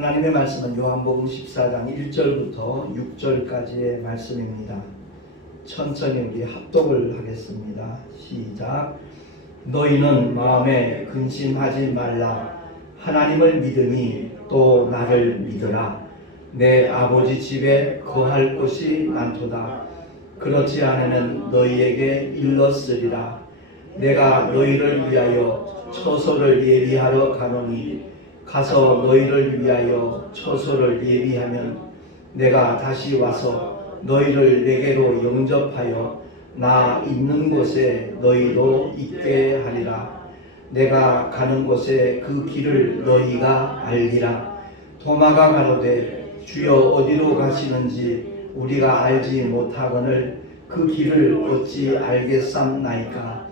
하나님의 말씀은 요한복음 14장 1절부터 6절까지의 말씀입니다. 천천히 우리 합독을 하겠습니다. 시작. 너희는 마음에 근심하지 말라. 하나님을 믿으니 또 나를 믿으라. 내 아버지 집에 거할 곳이 많도다. 그렇지 않으면 너희에게 일렀으리라. 내가 너희를 위하여 처소를 예비하러 가노니 가서 너희를 위하여 처소를 예비하면 내가 다시 와서 너희를 내게로 영접하여 나 있는 곳에 너희도 있게 하리라. 내가 가는 곳에 그 길을 너희가 알리라. 도마가 가로되 주여 어디로 가시는지 우리가 알지 못하거늘 그 길을 어찌 알겠삼나이까.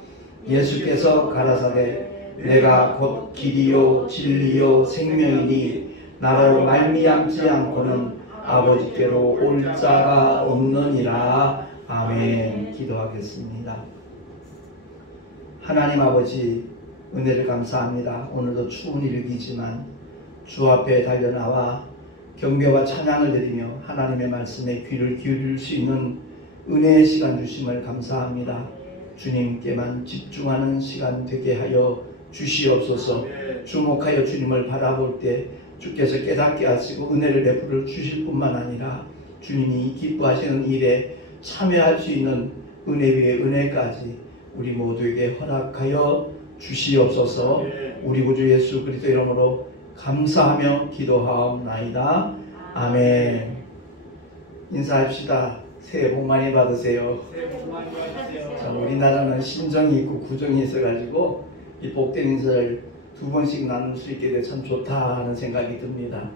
예수께서 가라사대 내가 곧 길이요 진리요 생명이니 나로 말미암지 않고는 아버지께로 올 자가 없느니라. 아멘. 기도하겠습니다. 하나님 아버지, 은혜를 감사합니다. 오늘도 추운 일이지만 주 앞에 달려나와 경배와 찬양을 드리며 하나님의 말씀에 귀를 기울일 수 있는 은혜의 시간 주심을 감사합니다. 주님께만 집중하는 시간 되게 하여 주시옵소서. 주목하여 주님을 바라볼 때 주께서 깨닫게 하시고 은혜를 베풀어 주실 뿐만 아니라 주님이 기뻐하시는 일에 참여할 수 있는 은혜 위에 은혜까지 우리 모두에게 허락하여 주시옵소서. 우리 구주 예수 그리스도 이름으로 감사하며 기도하옵나이다. 아멘. 인사합시다. 새해 복 많이 받으세요. 자, 우리나라는 신정이 있고 구정이 있어가지고 이 복된 인사를 두 번씩 나눌 수 있게 돼 참 좋다 하는 생각이 듭니다.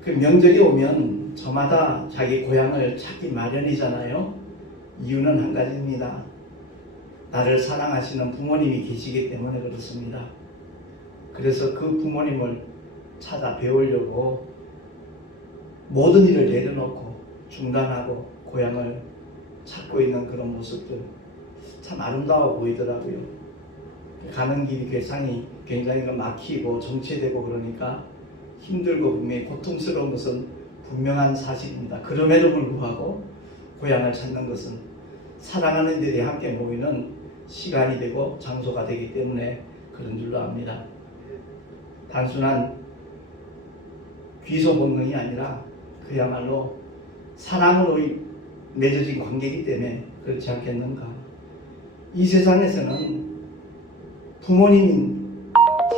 그 명절이 오면 저마다 자기 고향을 찾기 마련이잖아요. 이유는 한 가지입니다. 나를 사랑하시는 부모님이 계시기 때문에 그렇습니다. 그래서 그 부모님을 찾아 배우려고 모든 일을 내려놓고 중단하고 고향을 찾고 있는 그런 모습들 참 아름다워 보이더라고요. 가는 길이 굉장히 막히고 정체되고 그러니까 힘들고 분명히 고통스러운 것은 분명한 사실입니다. 그럼에도 불구하고 고향을 찾는 것은 사랑하는 이들이 함께 모이는 시간이 되고 장소가 되기 때문에 그런 줄로 압니다. 단순한 귀소 본능이 아니라 그야말로 사랑으로 맺어진 관계이기 때문에 그렇지 않겠는가. 이 세상에서는 부모님이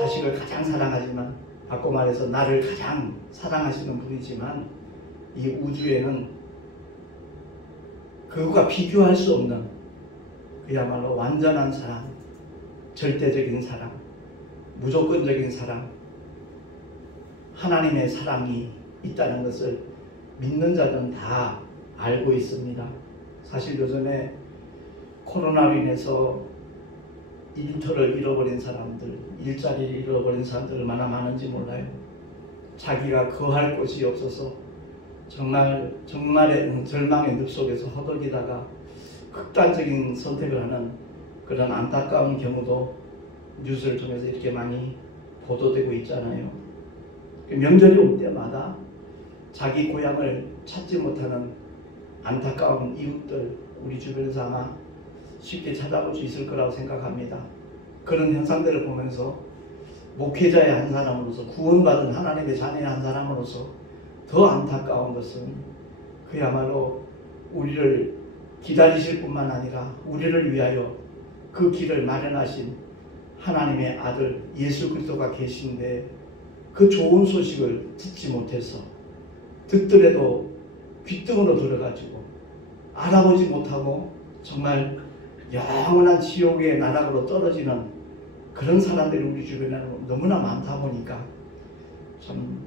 자식을 가장 사랑하지만, 바꿔 말해서 나를 가장 사랑하시는 분이지만, 이 우주에는 그것과 비교할 수 없는 그야말로 완전한 사랑, 절대적인 사랑, 무조건적인 사랑, 하나님의 사랑이 있다는 것을 믿는 자들은 다 알고 있습니다. 사실 요즘에 코로나로 인해서 일터를 잃어버린 사람들, 일자리를 잃어버린 사람들 얼마나 많은지 몰라요. 자기가 거할 곳이 없어서 정말의 절망의 늪 속에서 허덕이다가 극단적인 선택을 하는 그런 안타까운 경우도 뉴스를 통해서 이렇게 많이 보도되고 있잖아요. 명절이 올 때마다 자기 고향을 찾지 못하는 안타까운 이웃들, 우리 주변에서 아마 쉽게 찾아볼 수 있을 거라고 생각합니다. 그런 현상들을 보면서 목회자의 한 사람으로서, 구원받은 하나님의 자녀의 한 사람으로서 더 안타까운 것은 그야말로 우리를 기다리실 뿐만 아니라 우리를 위하여 그 길을 마련하신 하나님의 아들 예수 그리스도가 계신데 그 좋은 소식을 듣지 못해서, 듣더라도 귓등으로 들어가지고 알아보지 못하고 정말 영원한 지옥의 나락으로 떨어지는 그런 사람들이 우리 주변에 너무나 많다 보니까 참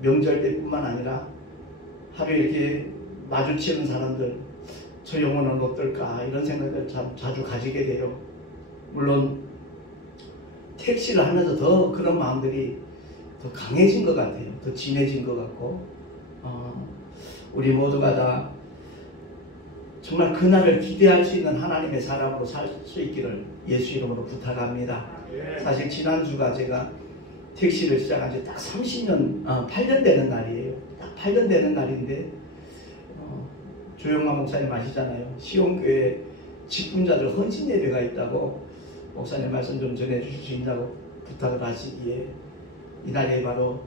명절 때뿐만 아니라 하루에 이렇게 마주치는 사람들, 저 영혼은 어떨까 이런 생각을 참 자주 가지게 돼요. 물론 택시를 하면서 더 그런 마음들이 더 강해진 것 같아요. 더 진해진 것 같고, 우리 모두가 다 정말 그날을 기대할 수 있는 하나님의 사람으로 살 수 있기를 예수 이름으로 부탁합니다. 사실 지난주가 제가 택시를 시작한 지 딱 8년 되는 날이에요. 딱 8년 되는 날인데 조영만 목사님 아시잖아요. 시온교회 직분자들 헌신 예배가 있다고 목사님 말씀 좀 전해주실 수 있다고 부탁을 하시기에 이날이 바로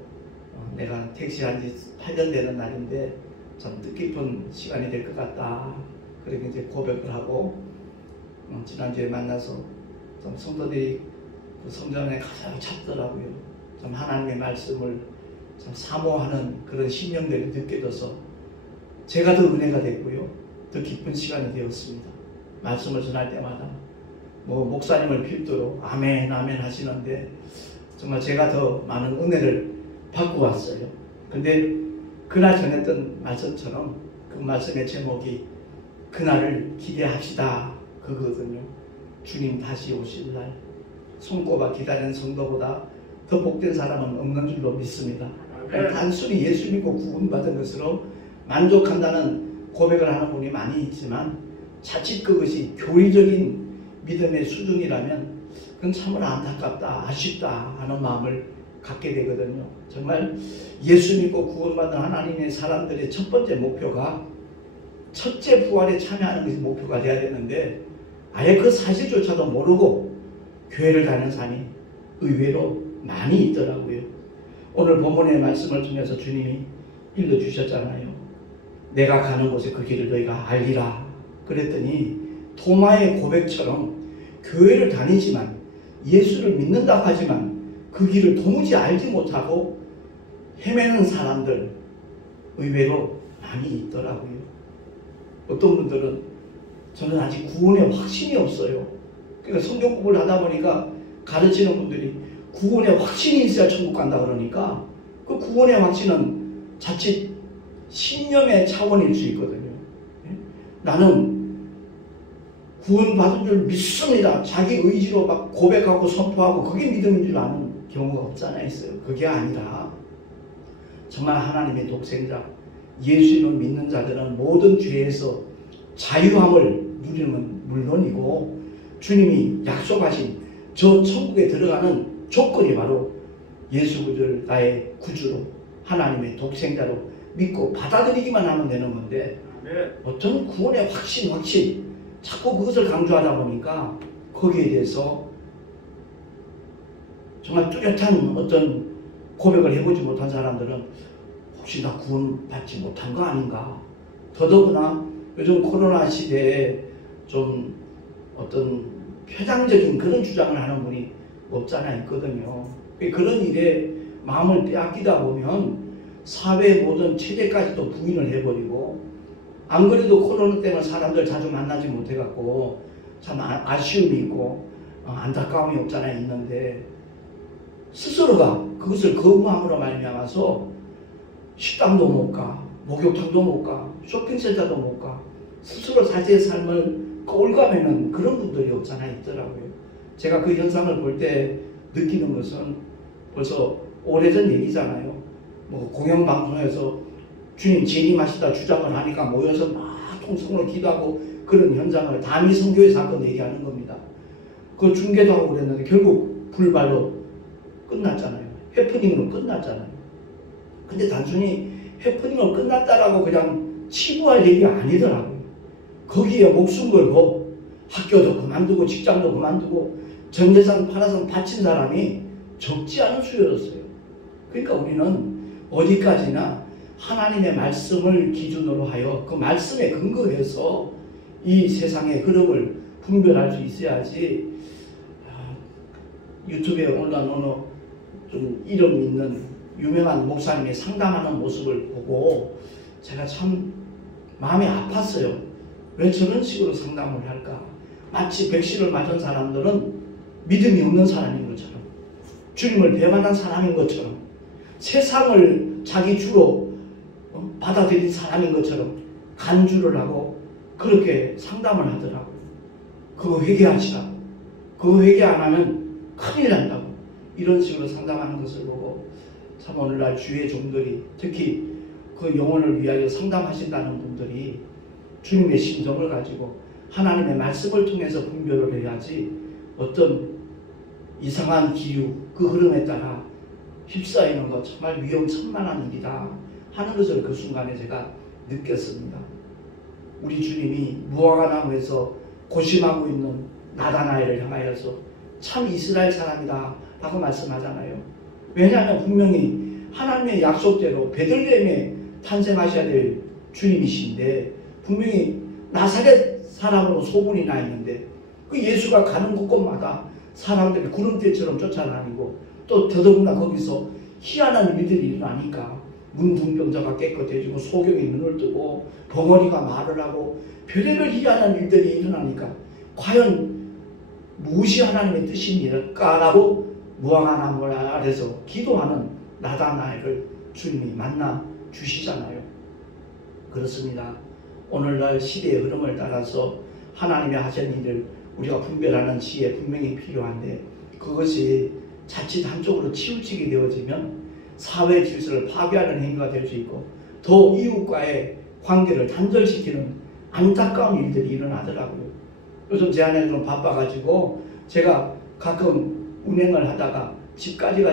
내가 택시한 지 8년 되는 날인데 참 뜻깊은 시간이 될 것 같다. 그렇게 이제 고백을 하고 지난주에 만나서 좀 성도들이 그 성전 안에 가득 찼더라고요. 참 하나님의 말씀을 참 사모하는 그런 심령들이 느껴져서 제가 더 은혜가 됐고요. 더 기쁜 시간이 되었습니다. 말씀을 전할 때마다 목사님을 필두로 아멘 아멘 하시는데 정말 제가 더 많은 은혜를 받고 왔어요. 근데 그날 전했던 말씀처럼 그 말씀의 제목이 그날을 기대합시다 그거거든요. 주님 다시 오실 날 손꼽아 기다리는 성도보다 더 복된 사람은 없는 줄로 믿습니다. 단순히 예수 믿고 구원받은 것으로 만족한다는 고백을 하는 분이 많이 있지만 자칫 그것이 교리적인 믿음의 수준이라면 그건 참으로 안타깝다 아쉽다 하는 마음을 갖게 되거든요. 정말 예수 믿고 구원받은 하나님의 사람들의 첫 번째 목표가 첫째 부활에 참여하는 것이 목표가 되어야 되는데 아예 그 사실조차도 모르고 교회를 다니는 사람이 의외로 많이 있더라고요. 오늘 본문의 말씀을 통해서 주님이 일러주셨잖아요. 내가 가는 곳에 그 길을 너희가 알리라 그랬더니 도마의 고백처럼 교회를 다니지만 예수를 믿는다고 하지만 그 길을 도무지 알지 못하고 헤매는 사람들 의외로 많이 있더라고요. 어떤 분들은 저는 아직 구원의 확신이 없어요. 그러니까 성경 공부를 하다 보니까 가르치는 분들이 구원의 확신이 있어야 천국 간다 그러니까 그 구원의 확신은 자칫 신념의 차원일 수 있거든요. 나는 구원받은 줄 믿습니다. 자기 의지로 막 고백하고 선포하고 그게 믿음인 줄 아는 경우가 없잖아요. 있어요. 그게 아니라 정말 하나님의 독생자 예수님을 믿는 자들은 모든 죄에서 자유함을 누리는 건 물론이고 주님이 약속하신 저 천국에 들어가는 조건이 바로 예수 그리스도를 나의 구주로 하나님의 독생자로 믿고 받아들이기만 하면 되는 건데 어떤 구원의 확신 자꾸 그것을 강조하다 보니까 거기에 대해서 정말 뚜렷한 어떤 고백을 해보지 못한 사람들은 혹시 나 구원받지 못한 거 아닌가. 더더구나 요즘 코로나 시대에 좀 어떤 표장적인 그런 주장을 하는 분이 없잖아 있거든요. 그런 일에 마음을 빼앗기다 보면 사회의 모든 체계까지도 부인을 해버리고 안 그래도 코로나 때문에 사람들 자주 만나지 못해갖고 참 아쉬움이 있고 안타까움이 없잖아요 있는데 스스로가 그것을 거부함으로 말미암아서 식당도 못 가, 목욕탕도 못 가, 쇼핑센터도 못 가, 스스로 자기의 삶을 꼴감하는 그런 분들이 없잖아 있더라고요. 제가 그 현상을 볼 때 느끼는 것은 벌써 오래전 얘기잖아요. 공영방송에서 주님 재림하시다 주장을 하니까 모여서 막 통성으로 기도하고 그런 현장을 다미 선교회 사건 얘기하는 겁니다. 그 중계도 하고 그랬는데 결국 불발로 끝났잖아요. 해프닝으로 끝났잖아요. 근데 단순히 해프닝으로 끝났다라고 그냥 치부할 얘기가 아니더라고요. 거기에 목숨 걸고 학교도 그만두고 직장도 그만두고 전 재산 팔아서 바친 사람이 적지 않은 수였어요. 그러니까 우리는 어디까지나 하나님의 말씀을 기준으로 하여 그 말씀에 근거해서 이 세상의 흐름을 분별할 수 있어야지. 유튜브에 올라온 어느 좀 이름 있는 유명한 목사님이 상담하는 모습을 보고 제가 참 마음이 아팠어요. 왜 저런 식으로 상담을 할까? 마치 백신을 맞은 사람들은 믿음이 없는 사람인 것처럼 주님을 배반한 사람인 것처럼 세상을 자기 주로 받아들인 사람인 것처럼 간주를 하고 그렇게 상담을 하더라고요. 그거 회개하시라고. 그거 회개 안 하면 큰일 난다고. 이런 식으로 상담하는 것을 보고 참 오늘날 주의 종들이 특히 그 영혼을 위하여 상담하신다는 분들이 주님의 심정을 가지고 하나님의 말씀을 통해서 분별을 해야지 어떤 이상한 기류 그 흐름에 따라 휩싸이는 것 정말 위험천만한 일이다 하는 것을 그 순간에 제가 느꼈습니다. 우리 주님이 무화과나무에서 고심하고 있는 나다나엘을 향하여서 참 이스라엘 사람이다 라고 말씀하잖아요. 왜냐하면 분명히 하나님의 약속대로 베들레헴에 탄생하셔야 될 주님이신데 분명히 나사렛 사람으로 소문이 나 있는데 그 예수가 가는 곳곳마다 사람들이 구름대처럼 쫓아다니고 또 더더군다나 거기서 희한한 일들이 일어나니까 문둥병자가 깨끗해지고 소경이 눈을 뜨고 벙어리가 말을 하고 별의별 희한한 일들이 일어나니까 과연 무엇이 하나님의 뜻입니까라고 무화과나무 아래서 기도하는 나다나엘을 주님이 만나 주시잖아요. 그렇습니다. 오늘날 시대의 흐름을 따라서 하나님의 하신 일을 우리가 분별하는 지혜 분명히 필요한데 그것이 자칫 한쪽으로 치우치게 되어지면 사회 질서를 파괴하는 행위가 될 수 있고 더 이웃과의 관계를 단절시키는 안타까운 일들이 일어나더라고요. 요즘 제 아내가 좀 바빠가지고 제가 가끔 운행을 하다가 집까지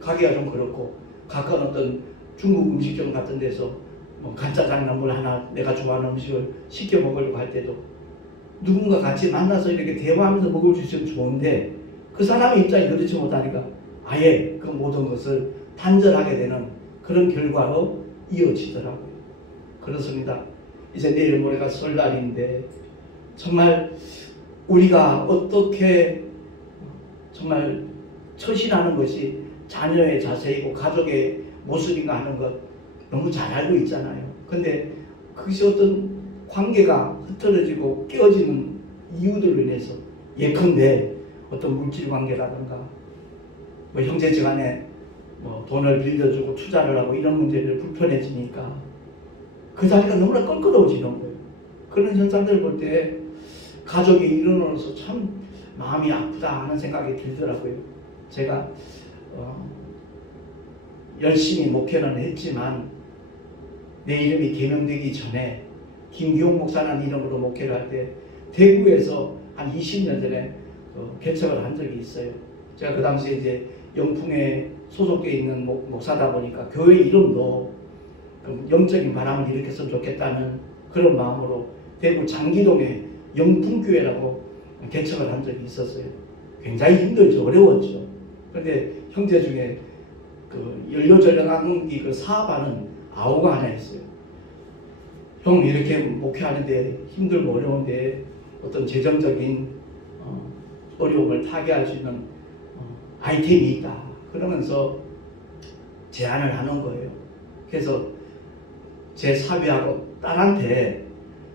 가기가 좀 그렇고 가끔 어떤 중국 음식점 같은 데서 뭐 간짜장이나 물 하나 내가 좋아하는 음식을 시켜 먹으려고 할 때도 누군가 같이 만나서 이렇게 대화하면서 먹을 수 있으면 좋은데 그 사람의 입장이 그렇지 못하니까 아예 그 모든 것을 단절하게 되는 그런 결과로 이어지더라고요. 그렇습니다. 이제 내일 모레가 설날인데 정말 우리가 어떻게 정말 처신하는 것이 자녀의 자세이고 가족의 모습인가 하는 것 너무 잘 알고 있잖아요. 근데 그것이 어떤 관계가 흐트러지고 깨어지는 이유들로 인해서 예컨대 어떤 물질 관계라든가 뭐 형제지간에 뭐 돈을 빌려주고 투자를 하고 이런 문제들 불편해지니까 그 자리가 너무나 껄끄러워지는 거예요. 그런 현상들을 볼 때 가족이 일어나서 참 마음이 아프다 하는 생각이 들더라고요. 제가 열심히 목회는 했지만 내 이름이 개명되기 전에 김기용 목사라는 이름으로 목회를 할 때 대구에서 한 20년 전에 개척을 한 적이 있어요. 제가 그 당시에 이제 영풍에 소속되어 있는 목사다 보니까 교회 이름도 영적인 바람을 일으켰으면 좋겠다는 그런 마음으로 대구 장기동에 영풍교회라고 개척을 한 적이 있었어요. 굉장히 힘들죠. 어려웠죠. 그런데 형제 중에 그 연료전력항공기 그 사업하는 아우가 하나 있어요. 형 이렇게 목회하는데 힘들고 어려운데 어떤 재정적인 어려움을 타개할 수 있는 아이템이 있다. 그러면서 제안을 하는 거예요. 그래서 제 사위하고 딸한테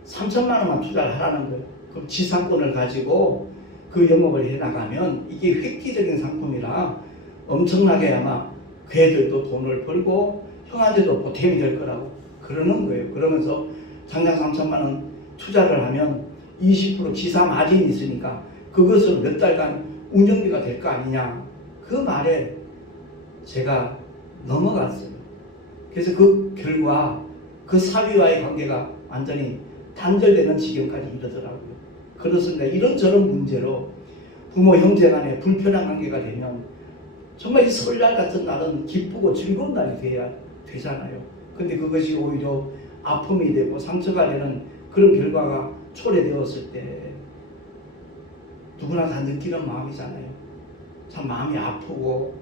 3천만 원만 투자를 하라는 거예요. 그럼 지상권을 가지고 그 영업을 해나가면 이게 획기적인 상품이라 엄청나게 아마 그 애들도 돈을 벌고 형한테도 보탬이 될 거라고 그러는 거예요. 그러면서 당장 3천만 원 투자를 하면 20% 지사 마진이 있으니까 그것을 몇 달간 운영비가 될 거 아니냐. 그 말에 제가 넘어갔어요. 그래서 그 결과 그 사위와의 관계가 완전히 단절되는 지경까지 이르더라고요. 그렇습니다. 이런저런 문제로 부모 형제 간에 불편한 관계가 되면 정말 이 설날 같은 날은 기쁘고 즐거운 날이 돼야 되잖아요. 근데 그것이 오히려 아픔이 되고 상처가 되는 그런 결과가 초래되었을 때 누구나 다 느끼는 마음이잖아요. 참 마음이 아프고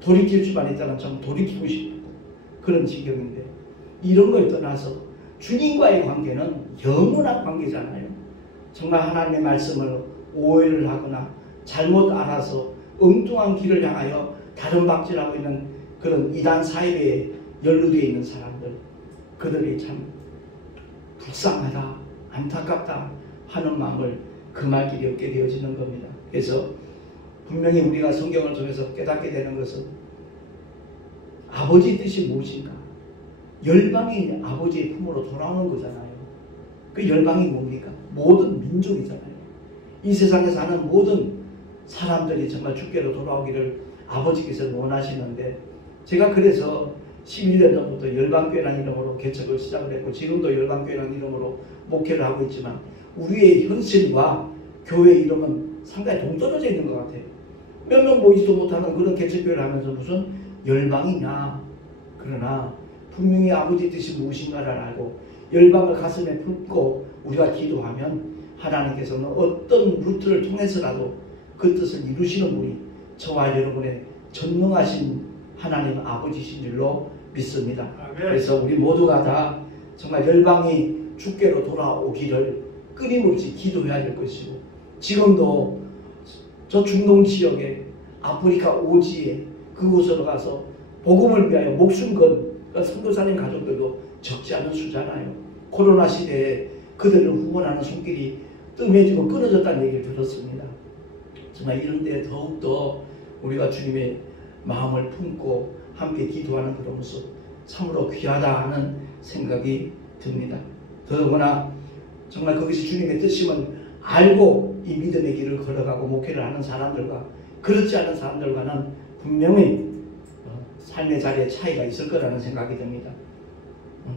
돌이킬 수만 있다면 참 돌이키고 싶고 그런 지경인데 이런 걸 떠나서 주님과의 관계는 영원한 관계잖아요. 정말 하나님의 말씀을 오해를 하거나 잘못 알아서 엉뚱한 길을 향하여 다른 박질하고 있는 그런 이단 사이에 연루되어 있는 사람들 그들이 참 불쌍하다 안타깝다 하는 마음을 그 말길이 얻게 되어지는 겁니다. 그래서 분명히 우리가 성경을 통해서 깨닫게 되는 것은 아버지의 뜻이 무엇인가? 열방이 아버지의 품으로 돌아오는 거잖아요. 그 열방이 뭡니까? 모든 민족이잖아요. 이 세상에 사는 모든 사람들이 정말 주께로 돌아오기를 아버지께서 원하시는데 제가 그래서 11년 전부터 열방교회라는 이름으로 개척을 시작을 했고 지금도 열방교회라는 이름으로 목회를 하고 있지만 우리의 현실과 교회 이름은 상당히 동떨어져 있는 것 같아요. 몇 명 모이지도 못하는 그런 개척교회를 하면서 무슨 열방이냐? 그러나 분명히 아버지 뜻이 무엇인가를 알고 열방을 가슴에 품고 우리가 기도하면 하나님께서는 어떤 루트를 통해서라도 그 뜻을 이루시는 분이 저와 여러분의 전능하신 하나님 아버지신 줄로 믿습니다. 그래서 우리 모두가 다 정말 열방이 주께로 돌아오기를 끊임없이 기도해야 될 것이고, 지금도 저 중동 지역에 아프리카 오지에 그곳으로 가서 복음을 위하여 목숨 건 선교사님 가족들도 적지 않은 수잖아요. 코로나 시대에 그들을 후원하는 손길이 뜸해지고 끊어졌다는 얘기를 들었습니다. 정말 이런 때 더욱더 우리가 주님의 마음을 품고 함께 기도하는 그런 모습 참으로 귀하다 하는 생각이 듭니다. 더구나 정말 그것이 주님의 뜻이면 알고 이 믿음의 길을 걸어가고 목회를 하는 사람들과 그렇지 않은 사람들과는 분명히 삶의 자리에 차이가 있을 거라는 생각이 듭니다.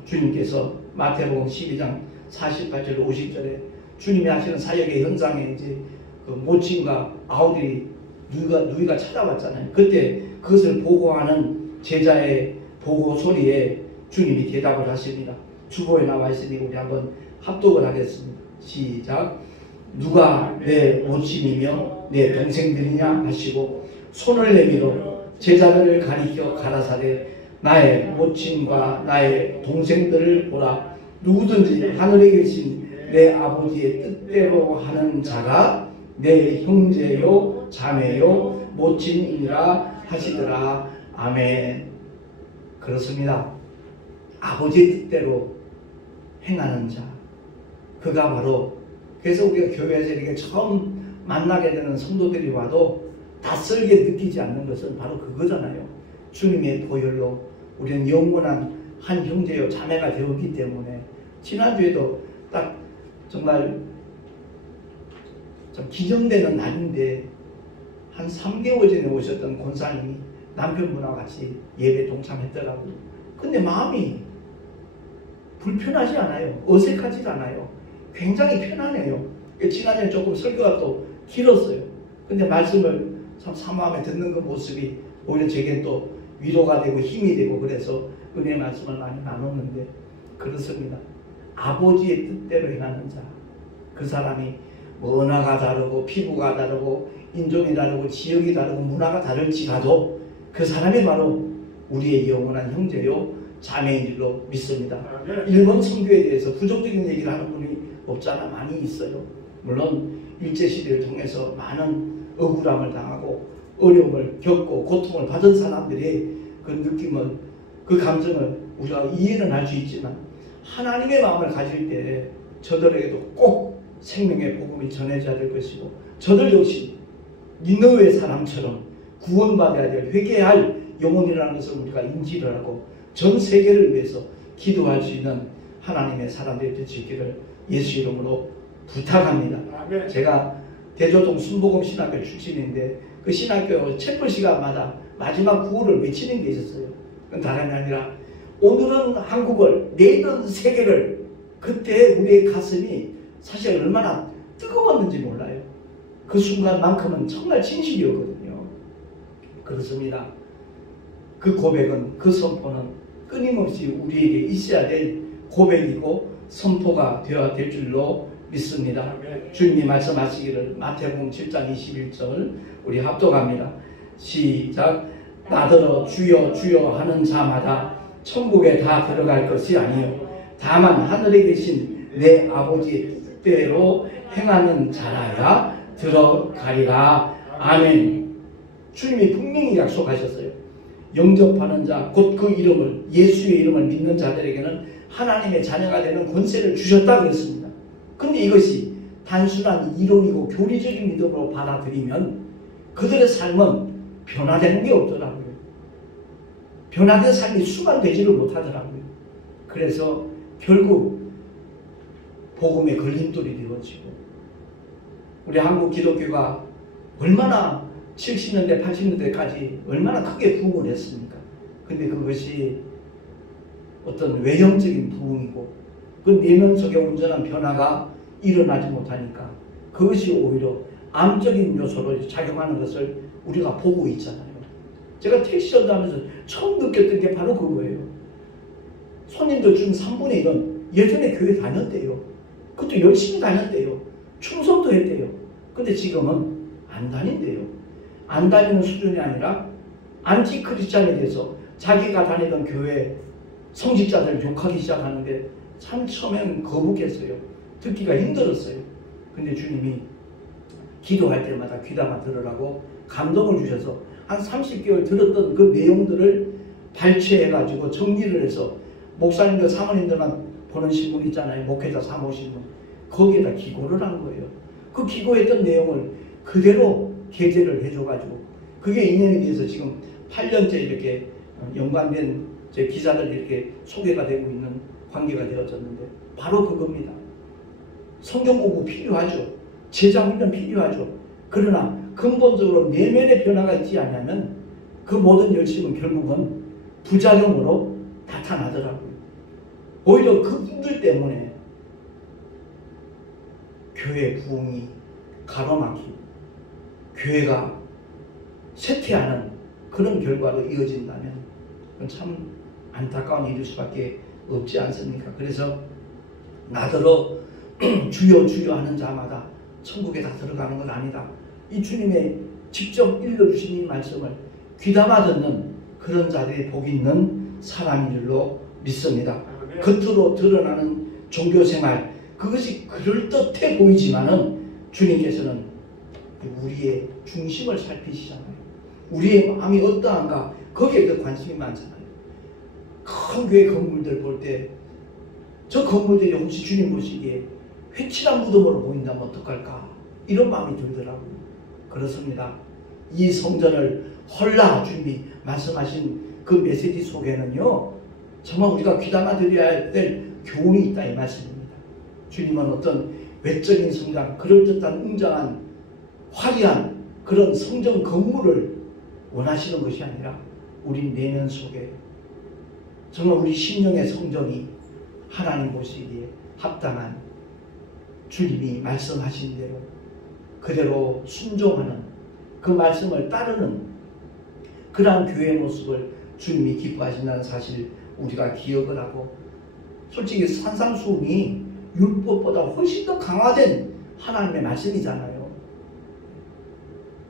주님께서 마태복음 12장 48절 50절에 주님이 하시는 사역의 현장에 이제 그 모친과 아우들이 누이가 찾아왔잖아요. 그때 그것을 보고하는 제자의 보고 소리에 주님이 대답을 하십니다. 주보에 나와 있으니 우리 한번 합독을 하겠습니다. 시작. 누가 내 모친이며 내 동생들이냐 하시고 손을 내밀어 제자들을 가리켜 가라사대 나의 모친과 나의 동생들을 보라. 누구든지 하늘에 계신 내 아버지의 뜻대로 하는 자가 내 형제요 자매요 모친이라 하시더라. 아멘. 그렇습니다. 아버지의 뜻대로 행하는 자, 그가 바로, 그래서 우리가 교회에서 이렇게 처음 만나게 되는 성도들이 와도 낯설게 느끼지 않는 것은 바로 그거잖아요. 주님의 보혈로 우리는 영원한 한 형제요 자매가 되었기 때문에. 지난주에도 딱 정말 좀 기념되는 날인데 한 3개월 전에 오셨던 권사님이 남편분하고 같이 예배 동참했더라고요. 근데 마음이 불편하지 않아요. 어색하지도 않아요. 굉장히 편안해요. 지난해 조금 설교가 또 길었어요. 근데 말씀을 참 사모하며 듣는 그 모습이 오히려 제겐 또 위로가 되고 힘이 되고 그래서 은혜 말씀을 많이 나눴는데, 그렇습니다. 아버지의 뜻대로 행하는 자, 그 사람이 뭐 언어가 다르고 피부가 다르고 인종이 다르고 지역이 다르고 문화가 다를지라도 그 사람이 바로 우리의 영원한 형제요 자매인 줄로 믿습니다. 일본 선교에 대해서 부정적인 얘기를 하는 분이 없잖아 많이 있어요. 물론 일제시대를 통해서 많은 억울함을 당하고 어려움을 겪고 고통을 받은 사람들의 그 느낌을, 그 감정을 우리가 이해는 할 수 있지만 하나님의 마음을 가질 때 저들에게도 꼭 생명의 복음이 전해져야 될 것이고, 저들 역시 니느웨 사람처럼 구원받아야 될 회개할 영혼이라는 것을 우리가 인지를 하고 전 세계를 위해서 기도할 수 있는 하나님의 사람들이 될 수 있기를 예수 이름으로 부탁합니다. 아멘. 제가 대조동 순복음 신학교 출신인데 그 신학교 채플 시간마다 마지막 구호를 외치는 게 있었어요. 그건 다름이 아니라 오늘은 한국을, 내일은 세계를. 그때 우리의 가슴이 사실 얼마나 뜨거웠는지 몰라요. 그 순간만큼은 정말 진실이었거든요. 그렇습니다. 그 고백은, 그 선포는 끊임없이 우리에게 있어야 될 고백이고 선포가 되어야 될 줄로 믿습니다. 주님이 말씀하시기를 마태복음 7장 21절 우리 합독합니다. 시작. 나더러 주여 주여 하는 자마다 천국에 다 들어갈 것이 아니요 다만 하늘에 계신 내 아버지의 뜻대로 행하는 자라야 들어가리라. 아멘. 주님이 분명히 약속하셨어요. 영접하는 자, 곧 그 이름을, 예수의 이름을 믿는 자들에게는 하나님의 자녀가 되는 권세를 주셨다 그랬습니다. 근데 이것이 단순한 이론이고 교리적인 믿음으로 받아들이면 그들의 삶은 변화되는 게 없더라고요. 변화된 삶이 수반되지를 못하더라고요. 그래서 결국 복음의 걸림돌이 되어지고, 우리 한국 기독교가 얼마나 70년대 80년대까지 얼마나 크게 부흥을 했습니까? 근데 그것이 어떤 외형적인 부흥이고 그 내면 속에 온전한 변화가 일어나지 못하니까 그것이 오히려 암적인 요소로 작용하는 것을 우리가 보고 있잖아요. 제가 택시 전도하면서 처음 느꼈던 게 바로 그거예요. 손님들 중 3분의 1은 예전에 교회 다녔대요. 그것도 열심히 다녔대요. 충성도 했대요. 근데 지금은 안 다닌대요. 안 다니는 수준이 아니라 안티 크리스찬에 대해서 자기가 다니던 교회 성직자들 욕하기 시작하는데 참 처음에는 거북했어요. 듣기가 힘들었어요. 근데 주님이 기도할 때마다 귀담아 들으라고 감동을 주셔서 한 30개월 들었던 그 내용들을 발췌해가지고 정리를 해서 목사님들 사모님들만 보는 신문 있잖아요. 목회자 사모신문. 거기에다 기고를 한 거예요. 그 기고했던 내용을 그대로 게재를 해줘가지고 그게 인연에 대해서 지금 8년째 이렇게 연관된 제 기사들이 이렇게 소개가 되고 있는 관계가 되어졌는데 바로 그겁니다. 성경 공부 필요하죠. 제자 훈련 필요하죠. 그러나 근본적으로 내면의 변화가 있지 않으면 그 모든 열심은 결국은 부작용으로 나타나더라고요. 오히려 그분들 때문에 교회 부흥이 가로막히고 교회가 쇠퇴하는 그런 결과로 이어진다면 그건 참 안타까운 일일 수밖에 없지 않습니까? 그래서 나더러 주여 주여 하는 자마다 천국에 다 들어가는 건 아니다. 이 주님의 직접 일러주신 이 말씀을 귀담아 듣는 그런 자들이 복 있는 사람인 줄로 믿습니다. 겉으로 드러나는 종교생활 그것이 그럴듯해 보이지만은 주님께서는 우리의 중심을 살피시잖아요. 우리의 마음이 어떠한가 거기에 더 관심이 많잖아요. 큰 교회 건물들 볼 때 저 건물들이 혹시 주님 보시기에 휘칠한 무덤으로 보인다면 어떡할까 이런 마음이 들더라고요. 그렇습니다. 이 성전을 헐라 주님이 말씀하신 그 메시지 속에는요 정말 우리가 귀담아 들어야 될 교훈이 있다 이 말씀입니다. 주님은 어떤 외적인 성장 그럴듯한 웅장한 화려한 그런 성전 건물을 원하시는 것이 아니라 우리 내면 속에 정말 우리 심령의 성전이 하나님 보시기에 합당한 주님이 말씀하신 대로 그대로 순종하는 그 말씀을 따르는 그러한 교회의 모습을 주님이 기뻐하신다는 사실 우리가 기억을 하고 솔직히 산상수훈이 율법보다 훨씬 더 강화된 하나님의 말씀이잖아요.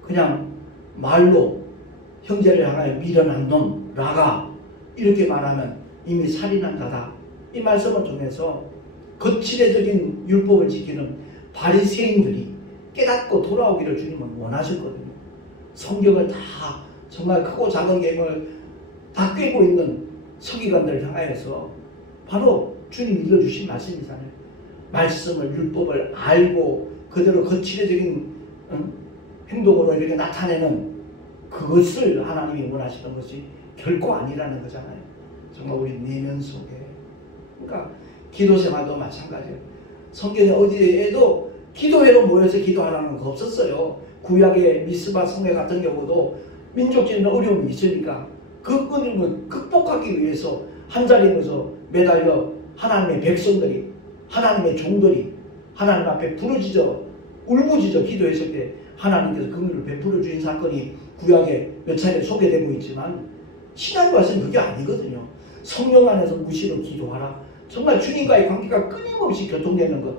그냥 말로 형제를 향하여 미련한 놈 라가 이렇게 말하면 이미 살인한 자다. 이 말씀을 통해서 거칠애적인 율법을 지키는 바리새인들이 깨닫고 돌아오기를 주님은 원하셨거든요. 성경을 다 정말 크고 작은 계명을 다 꿰고 있는 서기관들을 향하여서 바로 주님이 일러주신 말씀이잖아요. 말씀을 율법을 알고 그대로 거칠애적인 행동으로 이렇게 나타내는 그것을 하나님이 원하시는 것이 결코 아니라는 거잖아요. 정말 우리 내면 속에 그러니까 기도 생활도 마찬가지예요. 성경에 어디에도 기도회로 모여서 기도하라는 거 없었어요. 구약의 미스바 성회 같은 경우도 민족적인 어려움이 있으니까 그 어려움을 극복하기 위해서 한자리에서 매달려 하나님의 백성들이 하나님의 종들이 하나님 앞에 부르짖어 울부짖어 기도했을 때 하나님께서 긍휼을 베풀어 주신 사건이 구약에 몇 차례 소개되고 있지만 신약에 와서는 그게 아니거든요. 성령 안에서 무시로 기도하라. 정말 주님과의 관계가 끊임없이 교통되는 것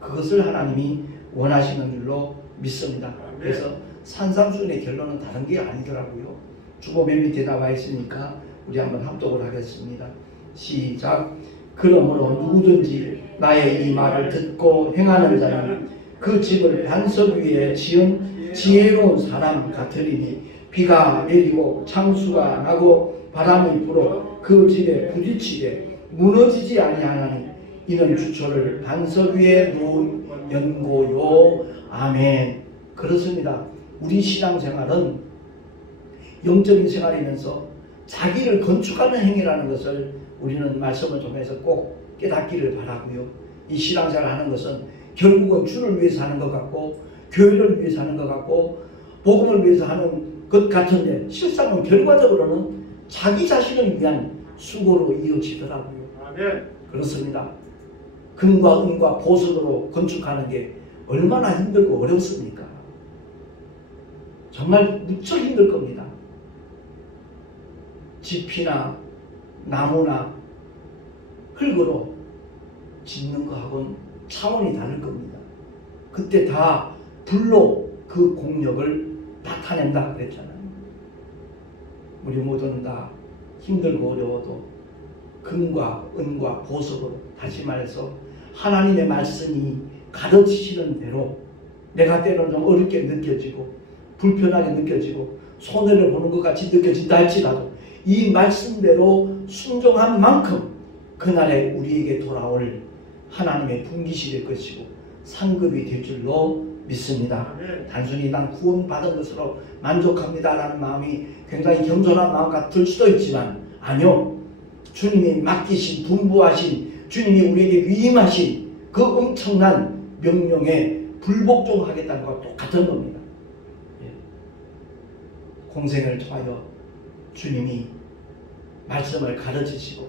그것을 하나님이 원하시는 줄로 믿습니다. 그래서 산상수훈의 결론은 다른 게 아니더라고요. 주보 맨 밑에 나와 있으니까 우리 한번 합독을 하겠습니다. 시작. 그러므로 누구든지 나의 이 말을 듣고 행하는 자는 그 집을 반석 위에 지은 지혜로운 사람 같으리니 비가 내리고 창수가 나고 바람이 불어 그 집에 부딪히게 무너지지 아니하나니 이는 주초를 반석 위에 놓은 연고요. 아멘. 그렇습니다. 우리 신앙생활은 영적인 생활이면서 자기를 건축하는 행위라는 것을 우리는 말씀을 통해서 꼭 깨닫기를 바라고요. 이 신앙생활을 하는 것은 결국은 주를 위해서 하는 것 같고 교회를 위해서 하는 것 같고 복음을 위해서 하는 것 같은데 실상은 결과적으로는 자기 자신을 위한 수고로 이어지더라고요. 그렇습니다. 금과 은과 보석으로 건축하는 게 얼마나 힘들고 어렵습니까? 정말 무척 힘들 겁니다. 지피나 나무나 흙으로 짓는 거하고는 차원이 다를 겁니다. 그때 다 불로 그 공력을 나타낸다 그랬잖아요. 우리 모두는 다 힘들고 어려워도 금과 은과 보석으로, 다시 말해서 하나님의 말씀이 가르치시는 대로 내가 때로는 좀 어렵게 느껴지고 불편하게 느껴지고 손해를 보는 것 같이 느껴진다 할지라도 이 말씀대로 순종한 만큼 그날에 우리에게 돌아올 하나님의 분깃이 될 것이고 상급이 될 줄로 믿습니다. 단순히 난 구원받은 것으로 만족합니다 라는 마음이 굉장히 겸손한 마음 같을 수도 있지만 아니요. 주님이 맡기신 분부하신 주님이 우리에게 위임하신 그 엄청난 명령에 불복종하겠다는 것과 똑같은 겁니다. 공생을 통하여 주님이 말씀을 가르치시고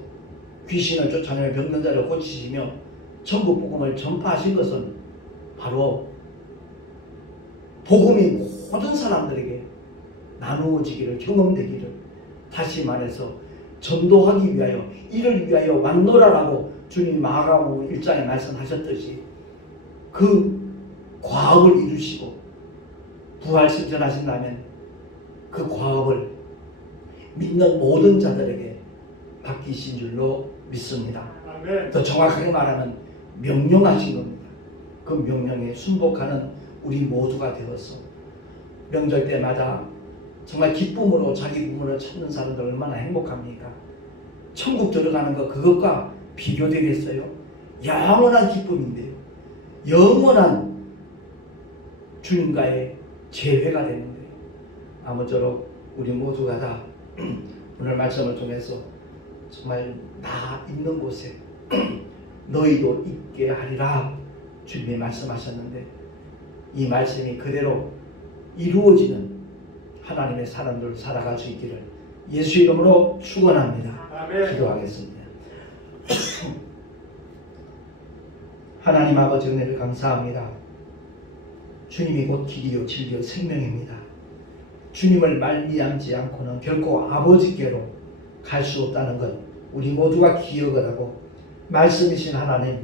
귀신을 쫓아내며 병든 자를 고치시며 천국 복음을 전파하신 것은 바로 복음이 모든 사람들에게 나누어지기를, 경험되기를, 다시 말해서 전도하기 위하여, 이를 위하여 왔노라라고 주님 마가복음 1장에 말씀하셨듯이 그 과업을 이루시고 부활승천하신다면 그 과업을 믿는 모든 자들에게 맡기신 줄로 믿습니다. 아멘. 더 정확하게 말하면 명령하신 겁니다. 그 명령에 순복하는 우리 모두가 되어서 명절 때마다 정말 기쁨으로 자기 부모를 찾는 사람들 얼마나 행복합니까? 천국 들어가는 거 그것과 비교되겠어요? 영원한 기쁨인데요. 영원한 주님과의 재회가 되는 거예요. 아무쪼록 우리 모두가 다 오늘 말씀을 통해서 정말 나 있는 곳에 너희도 있게 하리라 주님이 말씀하셨는데 이 말씀이 그대로 이루어지는 하나님의 사람들 살아갈 수 있기를 예수 이름으로 축원합니다. 아멘. 기도하겠습니다. 하나님 아버지 은혜를 감사합니다. 주님이 곧 길이요 진리요 생명입니다. 주님을 말미암지 않고는 결코 아버지께로 갈 수 없다는 것 우리 모두가 기억을 하고 말씀이신 하나님,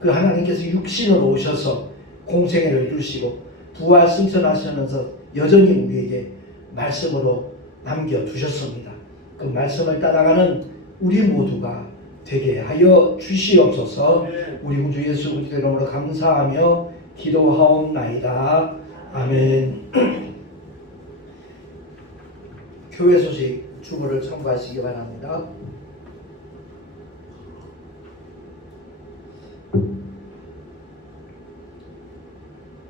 그 하나님께서 육신으로 오셔서 공생애를 이루시고 부활 승천하시면서 여전히 우리에게 말씀으로 남겨두셨습니다. 그 말씀을 따라가는 우리 모두가 되게 하여 주시옵소서. 우리 구주 예수 그리스도 이름으로 감사하며 기도하옵나이다. 아멘. 교회 소식 주보를 참고하시기 바랍니다.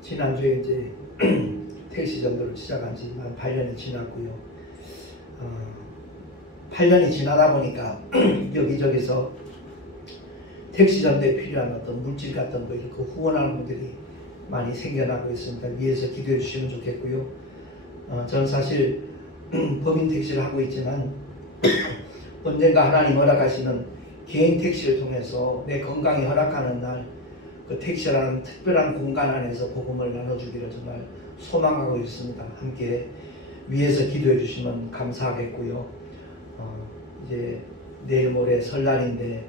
지난주에 이제 택시 전도를 시작한 지 한 8년이 지났고요. 8년이 지나다 보니까 여기저기서 택시 전도에 필요한 어떤 물질 같은 거 이렇게 후원하는 분들이 많이 생겨나고 있습니다. 위에서 기도해 주시면 좋겠고요. 저는 사실 법인 택시를 하고 있지만 언젠가 하나님 허락하시는 개인 택시를 통해서 내 건강이 허락하는 날 그 택시라는 특별한 공간 안에서 복음을 나눠주기를 정말 소망하고 있습니다. 함께 위에서 기도해 주시면 감사하겠고요. 이제 내일 모레 설날인데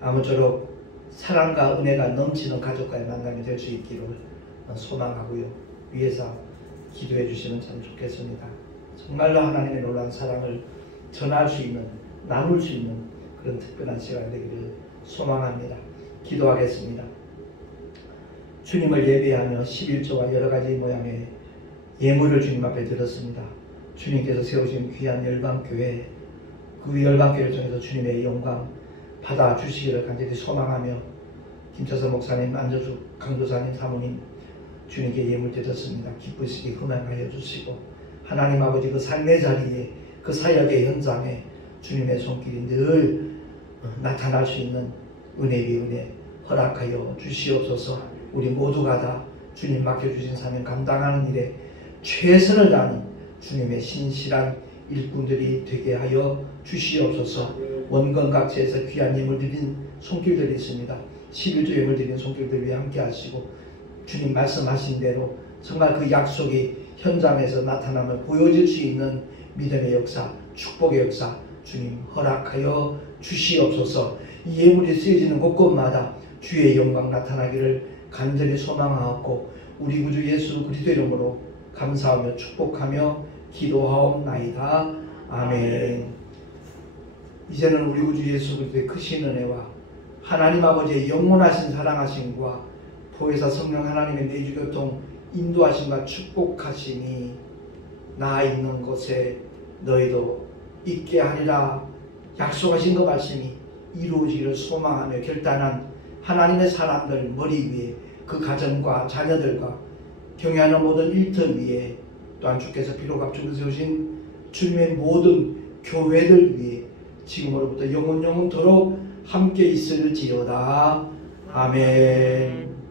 아무쪼록 사랑과 은혜가 넘치는 가족과의 만남이 될 수 있기를 소망하고요. 위에서 기도해 주시면 참 좋겠습니다. 정말로 하나님의 놀라운 사랑을 전할 수 있는, 나눌 수 있는 그런 특별한 시간 되기를 소망합니다. 기도하겠습니다. 주님을 예배하며 11조와 여러가지 모양의 예물을 주님 앞에 드렸습니다. 주님께서 세우신 귀한 열방교회, 그 열방교회를 통해서 주님의 영광 받아주시기를 간절히 소망하며 김철선 목사님, 안저숙 강도사님, 사모님 주님께 예물 드렸습니다. 기쁘시게 흥행하여 주시고 하나님 아버지 그 삶의 자리에 그 사역의 현장에 주님의 손길이 늘 나타날 수 있는 은혜 위에 은혜 허락하여 주시옵소서. 우리 모두가 다 주님 맡겨주신 사명 감당하는 일에 최선을 다하는 주님의 신실한 일꾼들이 되게 하여 주시옵소서. 원건각지에서 귀한 예물 드린 손길들이 있습니다. 11조 예물 드린 손길들 위해 함께 하시고 주님 말씀하신 대로 정말 그 약속이 현장에서 나타남을 보여줄 수 있는 믿음의 역사, 축복의 역사 주님 허락하여 주시옵소서. 이 예물이 쓰여지는 곳곳마다 주의 영광 나타나기를 간절히 소망하옵고 우리 구주 예수 그리스도 이름으로 감사하며 축복하며 기도하옵나이다. 아멘. 이제는 우리 구주 예수 그리스도의 크신 은혜와 하나님 아버지의 영원하신 사랑하심과 보혜사 성령 하나님의 내주교통 인도하심과 축복하심이 나 있는 곳에 너희도 있게 하리라 약속하신 그 말씀이 이루어지기를 소망하며 결단한 하나님의 사람들 머리 위에 그 가정과 자녀들과 경외하는 모든 일터 위에 또한 주께서 피로 값주고 세우신 주님의 모든 교회들 위에 지금으로부터 영원토록 함께 있을지어다. 아멘.